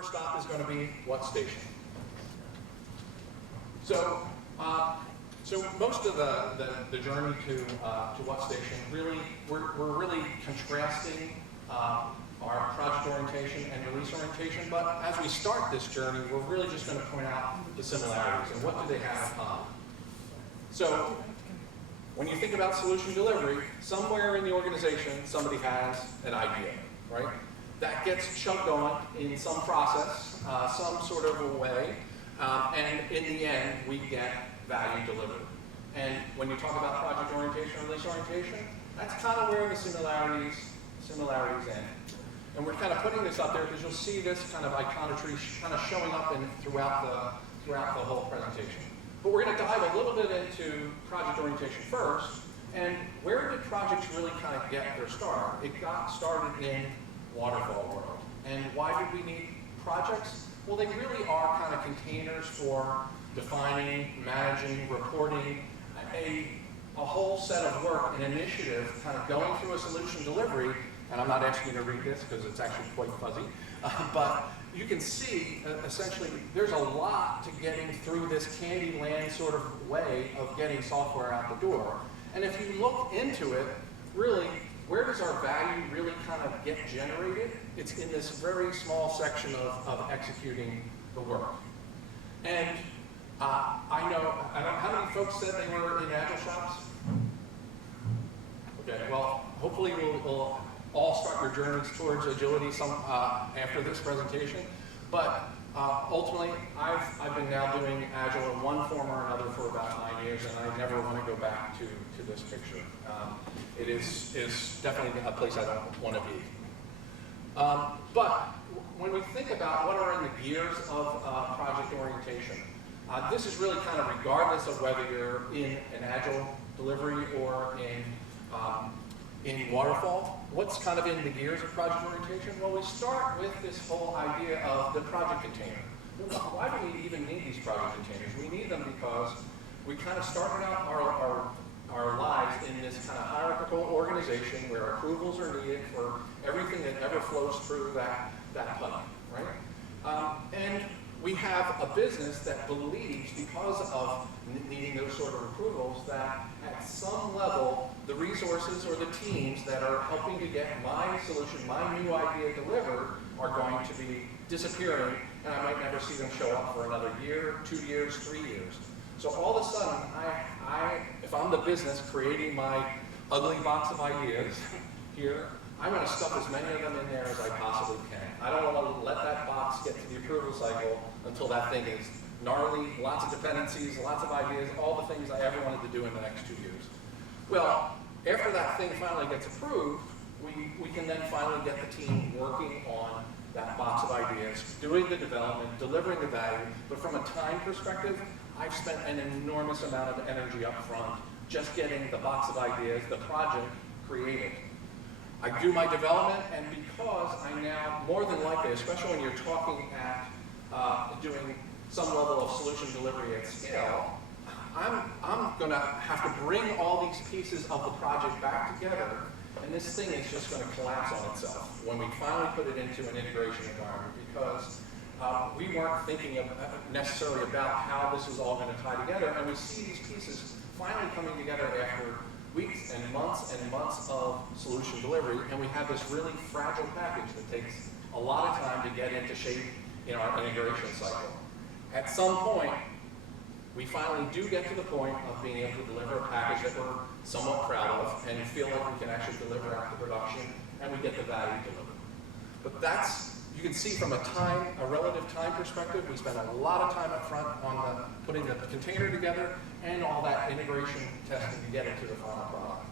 first stop is going to be what station? So, so most of the journey to what station, really, we're really contrasting our project orientation and release orientation, but as we start this journey, we're really just going to point out the similarities and what do they have in common. So, when you think about solution delivery, somewhere in the organization, somebody has an idea, right? That gets chugged on in some process, some sort of a way, and in the end, we get value delivered. And when you talk about project orientation or release orientation, that's kind of where the similarities end. And we're kind of putting this up there because you'll see this kind of iconography kind of showing up throughout the whole presentation. But we're going to dive a little bit into project orientation first. And where did projects really kind of get their start? It got started in waterfall world. And why did we need projects? Well, they really are kind of containers for defining, managing, reporting, a whole set of work, an initiative, kind of going through a solution delivery. And I'm not asking you to read this because it's actually quite fuzzy, but you can see essentially there's a lot to getting through this candy land sort of way of getting software out the door. And if you look into it, really, where does our value really kind of get generated? It's in this very small section of executing the work. And I know how many folks said they were in Agile shops? Okay, well, hopefully we'll all start your journeys towards agility after this presentation. But ultimately, I've been now doing Agile in one form or another for about 9 years, and I never want to go back to this picture. It is definitely a place I don't want to be. But when we think about what are in the gears of project orientation, this is really kind of regardless of whether you're in an Agile delivery or in waterfall. What's kind of in the gears of project orientation? Well, we start with this whole idea of the project container. Why do we even need these project containers? We need them because we kind of started out our lives in this kind of hierarchical organization where approvals are needed for everything that ever flows through that pipe, right? And we have a business that believes, because of needing those sort of approvals, that at some level, the resources or the teams that are helping to get my solution, my new idea delivered, are going to be disappearing, and I might never see them show up for another year, 2 years, 3 years. So all of a sudden, if I'm the business creating my ugly box of ideas here, I want to stuff as many of them in there as I possibly can. I don't want to let that box get to the approval cycle until that thing is gnarly, lots of dependencies, lots of ideas, all the things I ever wanted to do in the next 2 years. Well, after that thing finally gets approved, we can then finally get the team working on that box of ideas, doing the development, delivering the value. But from a time perspective, I've spent an enormous amount of energy up front just getting the box of ideas, the project created. I do my development, and because I now, more than likely, especially when you're talking at doing some level of solution delivery at scale, I'm going to have to bring all these pieces of the project back together, and this thing is just going to collapse on itself when we finally put it into an integration environment, because we weren't thinking necessarily about how this was all going to tie together, and we see these pieces finally coming together after weeks and months of solution delivery, and we have this really fragile package that takes a lot of time to get into shape in our integration cycle. At some point, we finally do get to the point of being able to deliver a package that we're somewhat proud of and feel like we can actually deliver out to production, and we get the value delivered. But that's, you can see from a relative time perspective, we spend a lot of time up front on putting the container together and all that integration testing to get it to the final product.